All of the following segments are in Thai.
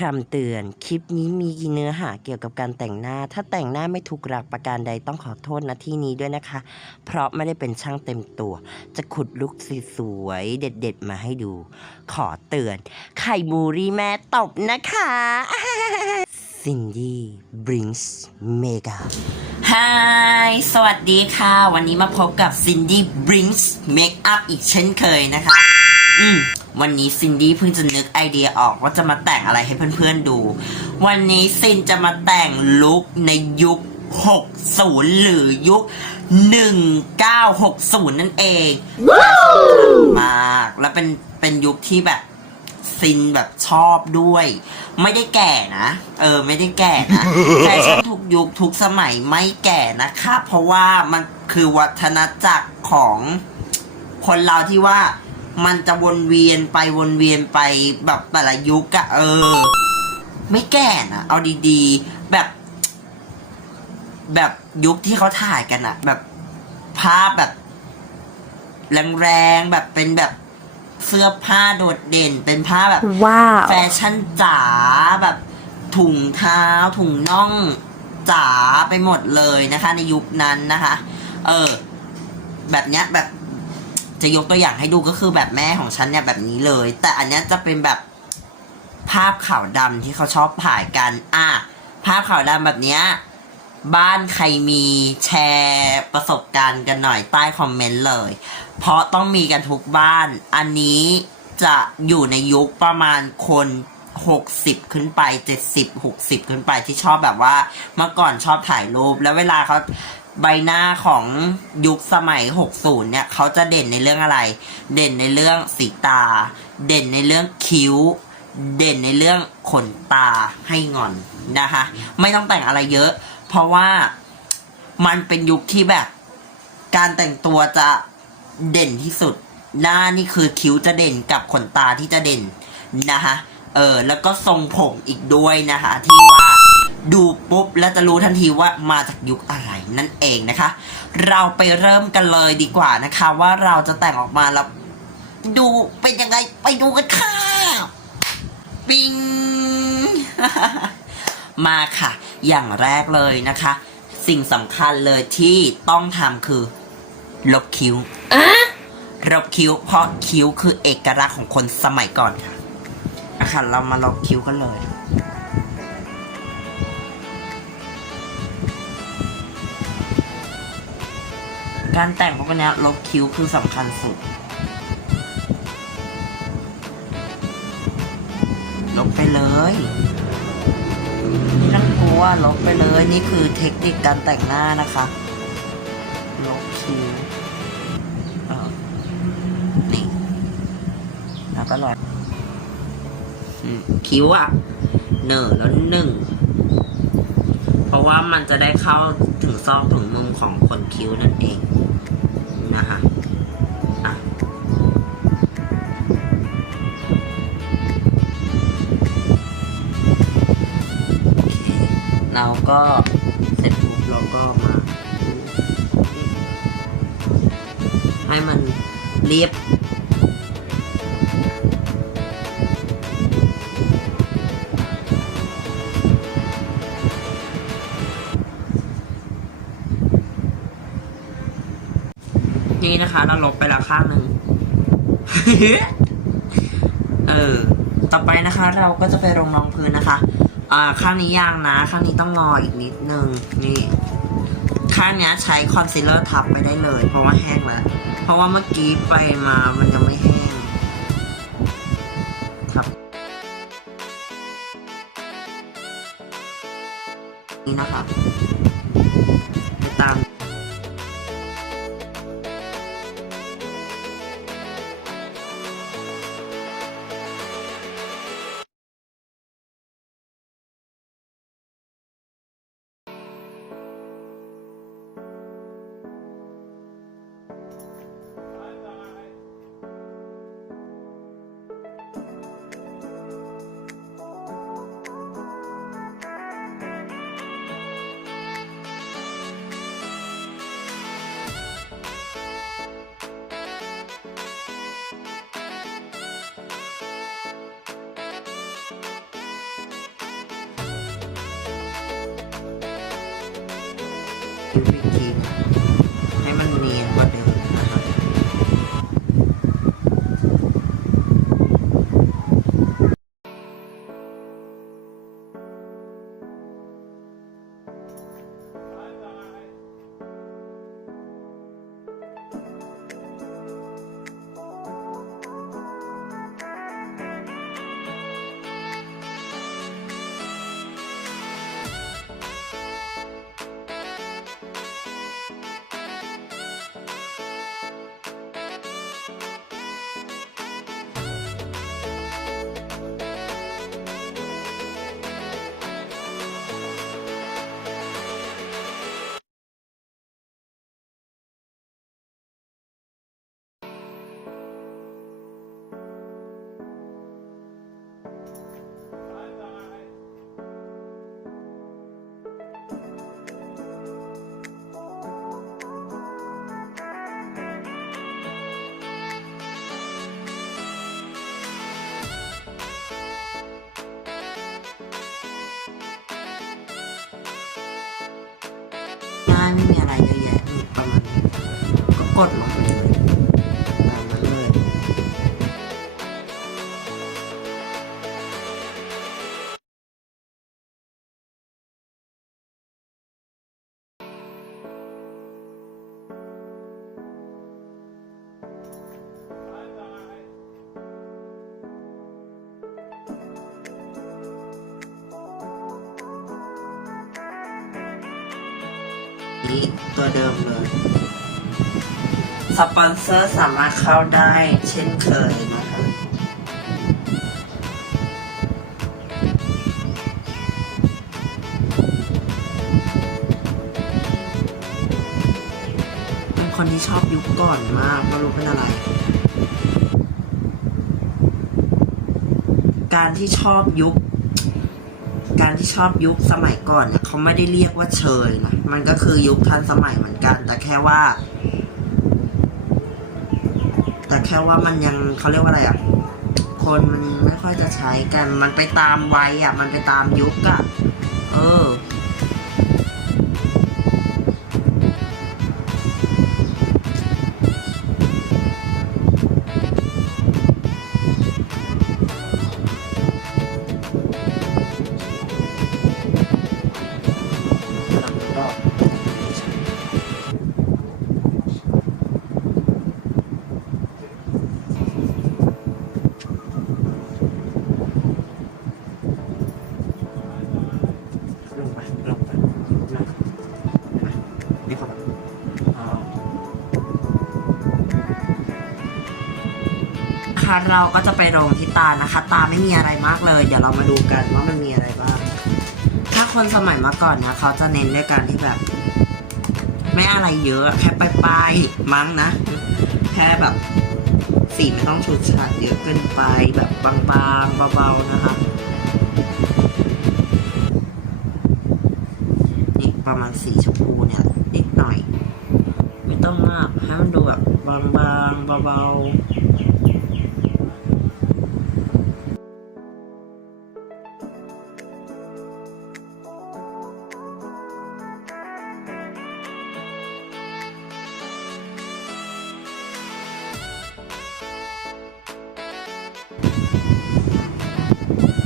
คำเตือน คลิปนี้มีเนื้อหาเกี่ยวกับการแต่งหน้า ถ้าแต่งหน้าไม่ถูกหลักประการใดต้องขอโทษนะที่นี้ด้วยนะคะ เพราะไม่ได้เป็นช่างเต็มตัว จะขุดลุกสวยๆเด็ดๆ มาให้ดู ขอเตือน ไข่บูรีแม่ตบนะคะ ซินดี้บริงส์เมกา ฮายสวัสดีค่ะ วันนี้มาพบกับซินดี้บริงส์เมคอัพอีกเช่นเคยนะคะ อืม วันนี้ซินดี้เพิ่งจะนึกไอเดียออกว่าจะมาแต่งอะไรให้เพื่อนๆดู วันนี้ซินจะมาแต่งลุคในยุค 60 หรือยุค 1960 นั่นเอง มาก แล้วเป็นเป็นยุคที่แบบ ซินแบบชอบด้วย ไม่ได้แก่นะ เออ ไม่ได้แก่นะแฟชั่นทุกยุคทุกสมัยไม่แก่นะคะ เพราะว่ามันคือวัฒนจักรของคนเราที่ว่ามันจะวนเวียนไปวนเวียนไปแบบแต่ละยุคอะเออ ไม่แก่นะเอาดีๆ แบบ แบบยุคที่เขาถ่ายกันอะแบบภาพแบบ แรงๆแบบเป็นแบบ เสื้อผ้าโดดเด่นเป็นผ้าแบบว้าวแฟชั่นจ๋าแบบถุงเท้าถุงน่องจ๋าไปหมดเลยนะคะ ในยุคนั้นนะคะ เออ แบบเนี้ยแบบจะยกตัวอย่างให้ดูก็คือแบบแม่ของฉันเนี่ยแบบนี้เลย แต่อันเนี้ยจะเป็นแบบภาพขาวดำที่เขาชอบถ่ายกัน อะภาพขาวดำแบบเนี้ย บ้านใครมีแชร์ประสบการณ์กันหน่อยใต้คอมเมนต์เลย เพราะต้องมีกันทุกบ้าน อันนี้จะอยู่ในยุคประมาณคนหกสิบขึ้นไปเจ็ดสิบหกสิบขึ้นไปที่ชอบแบบว่า เมื่อก่อนชอบถ่ายรูป แล้วเวลาเขาใบหน้าของยุคสมัย 60 เนี่ย เขาจะเด่นในเรื่องอะไร เด่นในเรื่องสีตา เด่นในเรื่องคิ้ว เด่นในเรื่องขนตาให้งอนนะคะ ไม่ต้องแต่งอะไรเยอะ เพราะว่ามันเป็นยุคที่แบบ การแต่งตัวจะเด่นที่สุด หน้านี่คือคิ้วจะเด่นกับขนตาที่จะเด่นนะคะเออ แล้วก็ทรงผมอีกด้วยนะคะ ที่ว่าดูปุ๊บแล้วจะรู้ทันทีว่ามาจากยุคอะไรนั่นเองนะคะ เราไปเริ่มกันเลยดีกว่านะคะ ว่าเราจะแต่งออกมาแล้วดูเป็นยังไงไปดูกันค่ะ ปิง มาค่ะ อย่างแรกเลยนะคะ สิ่งสำคัญเลยที่ต้องทำคือ ลบคิ้วลบคิ้ว เพราะคิ้วคือเอกลักษณ์ของคนสมัยก่อนค่ะอะค่ะ เรามาลบคิ้วกันเลยการแต่งพวกเนี้ยลบคิ้วคือสำคัญสุด ลบไปเลยไม่ต้องกลั วลบไปเลยนี่คือเทคนิคการแต่งหน้านะคะลบคิ้วเออนี่แล้วก็รอยคิ้วอะเหน่อแล้วหนึ่งเพราะว่ามันจะได้เข้าถึงซอกถึงมุมของขนคิ้วนั่นเองนะคะ ก็เสร็จปุ๊บเราก็มาให้มันเรียบนี่นะคะ เราลบไปแล้วข้างหนึ่ง เออ ต่อไปนะคะ เราก็จะไปลงรองพื้นนะคะ อ่าข้างนี้ยางนะ ข้างนี้ต้องรออีกนิดนึงนี่ข้างนี้ใช้คอนซีลเลอร์ทับไปได้เลย เพราะว่าแห้งแล้ว เพราะว่าเมื่อกี้ไปมามันยังไม่แห้งทับนี่นะคะ ยุบอีกทีหนึ่งให้มันเนียน ดลงไปเลยตามนั้นเลยนี้ตัวเดิมเลย สปอนเซอร์สามารถเข้าได้เช่นเคยนะคะ เป็นคนที่ชอบยุคก่อนมากไม่รู้เป็นอะไร การที่ชอบยุค การที่ชอบยุคสมัยก่อนเนี่ยเขาไม่ได้เรียกว่าเชยนะ มันก็คือยุคทันสมัยเหมือนกัน แต่แค่ว่า แต่แค่ว่ามันยังเขาเรียกว่าอะไรอะ คนมันไม่ค่อยจะใช้กัน มันไปตามวัยอะ มันไปตามยุคอะ เออ เราก็จะไปลงที่ตานะคะ ตาไม่มีอะไรมากเลย เดี๋ยวเรามาดูกันว่ามันมีอะไรบ้าง ถ้าคนสมัยมื่อก่อนนะเขาจะเน้นด้วยการที่แบบ ไม่อะไรเยอะแค่ปลายๆมั้งนะ แค่แบบสีไม่ต้องชุดฉาดเยอะเกินไปแบบบางๆเบาๆนะคะนี่ประมาณสีชมพูเนี่ยนิดหน่อย ไม่ต้องมากให้มันดูแบบบางๆเบาๆ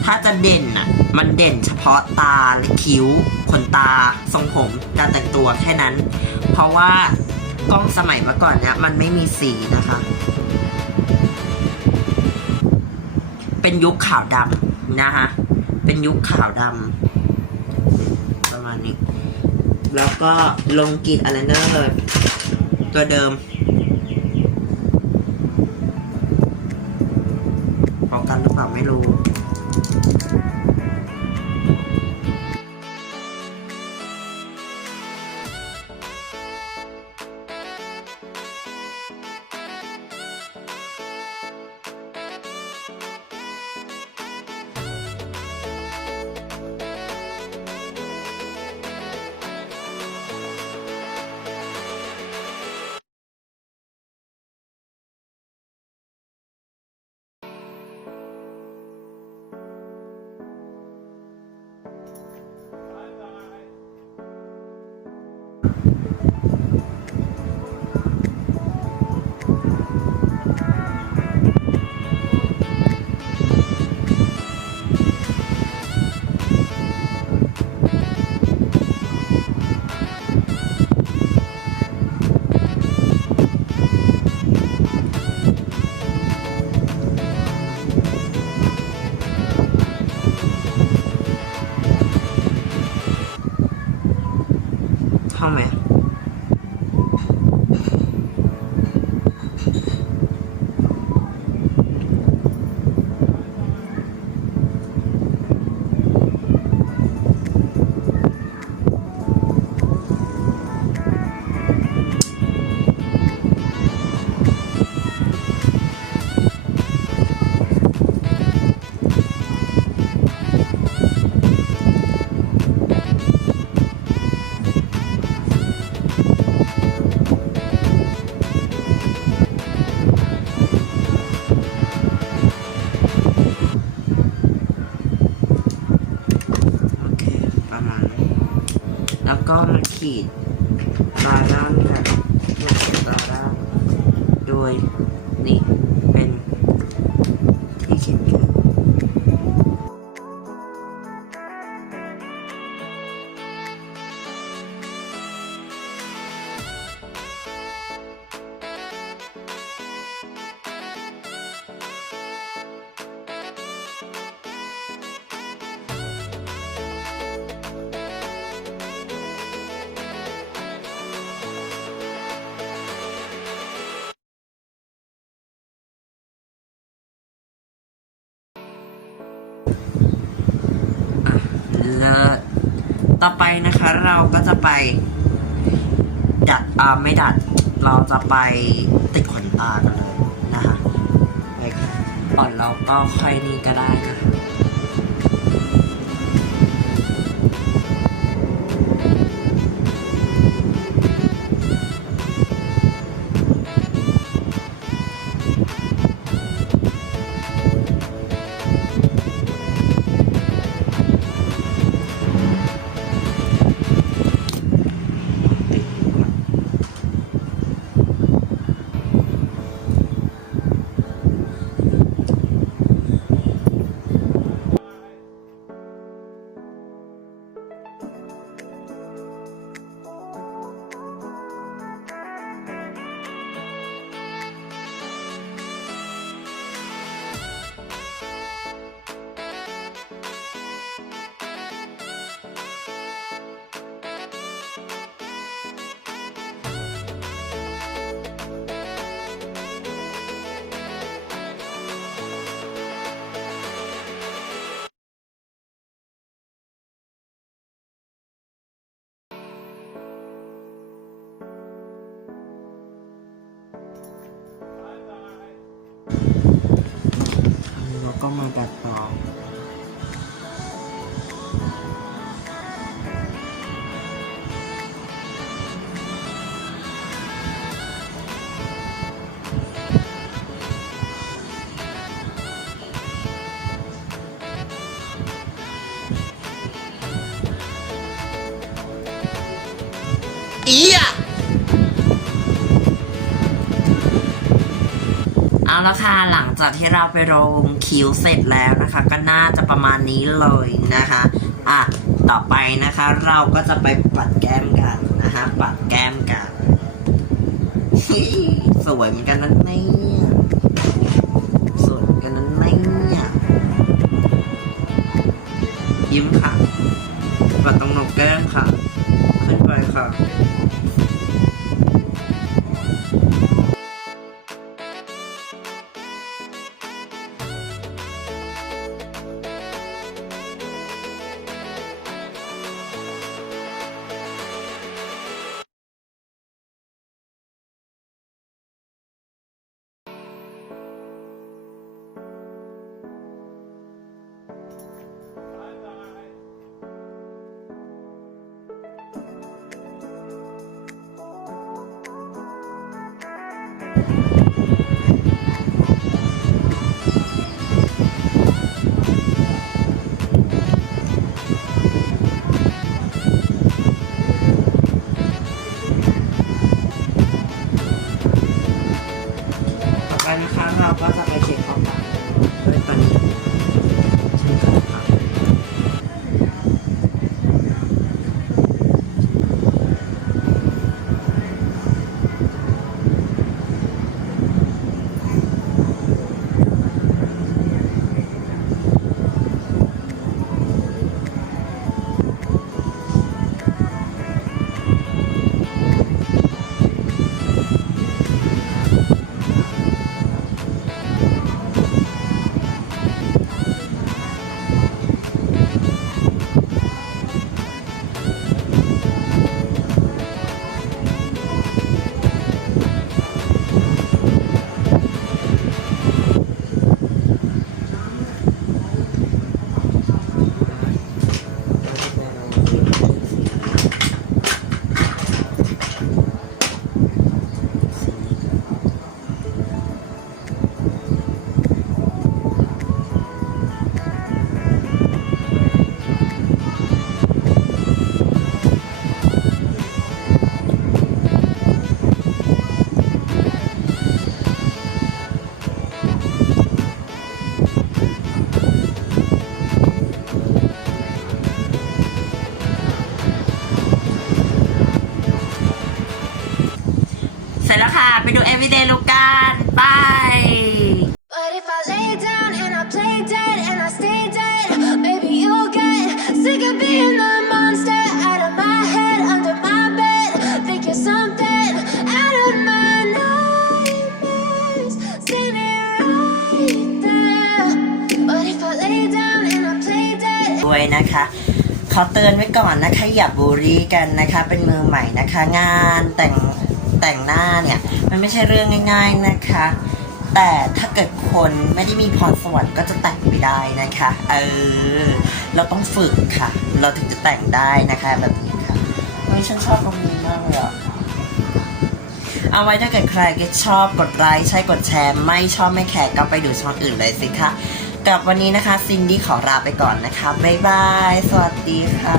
ถ้าจะเด่นอะ มันเด่นเฉพาะตาและคิ้ว ขนตา ทรงผม การแต่งตัวแค่นั้น เพราะว่ากล้องสมัยเมื่อก่อนเนี่ยมันไม่มีสีนะคะ เป็นยุคขาวดำนะคะเป็นยุคขาวดำประมาณนี้ แล้วก็ลงกรีดอายไลเนอร์เลยตัวเดิม กันหรือเปล่าไม่รู้ เก็ ต่อไปนะคะเราก็จะไป ดัดอ่าไม่ดัด เราจะไปติดขนตากันเลยนะคะไปก่อนเราก็ค่อยนี่ก็ได้นะคะ แล้วก็มาดั เอาละค่ะหลังจากที่เราไปลงคิ้วเสร็จแล้วนะคะ ก็น่าจะประมาณนี้เลยนะคะอะต่อไปนะคะเราก็จะไปปัดแก้มกันนะคะ ปัดแก้มกันสวยเหมือนกันนะเนี่ยสวยเหมือนกันนะเนี่ยยิ้มค่ะปัดตรงนกแก้มค่ะ ขึ้นไปค่ะ everyday ลูกกันไป But if I lay down and I play dead and I stay dead, maybe you'll get sick of being the monster out of my head, under my bed. Think you're something out of my nightmares, standing right there. But if I lay down and I play dead. ด้วยนะคะ ขอเตือนไว้ก่อนนะคะ อย่าบูลลี่กันนะคะ เป็นมือใหม่นะคะ งานแต่งแต่งหน้าเนี่ย มันไม่ใช่เรื่องง่าย ๆนะคะ แต่ถ้าเกิดคนไม่ได้มีพรสวรรค์ก็จะแต่งไม่ได้นะคะ เออ เราต้องฝึกค่ะ เราถึงจะแต่งได้นะคะแบบนี้ค่ะเฮ้ยฉันชอบตรงนี้มากเลยอะเอาไว้ถ้าเกิดใครก็ชอบกดไลค์ใช่กดแชร์ไม่ชอบไม่แคร์ก็ไปดูช่องอื่นเลยสิคะกับวันนี้นะคะซินดี้ขอลาไปก่อนนะคะ บ๊ายบาย สวัสดีค่ะ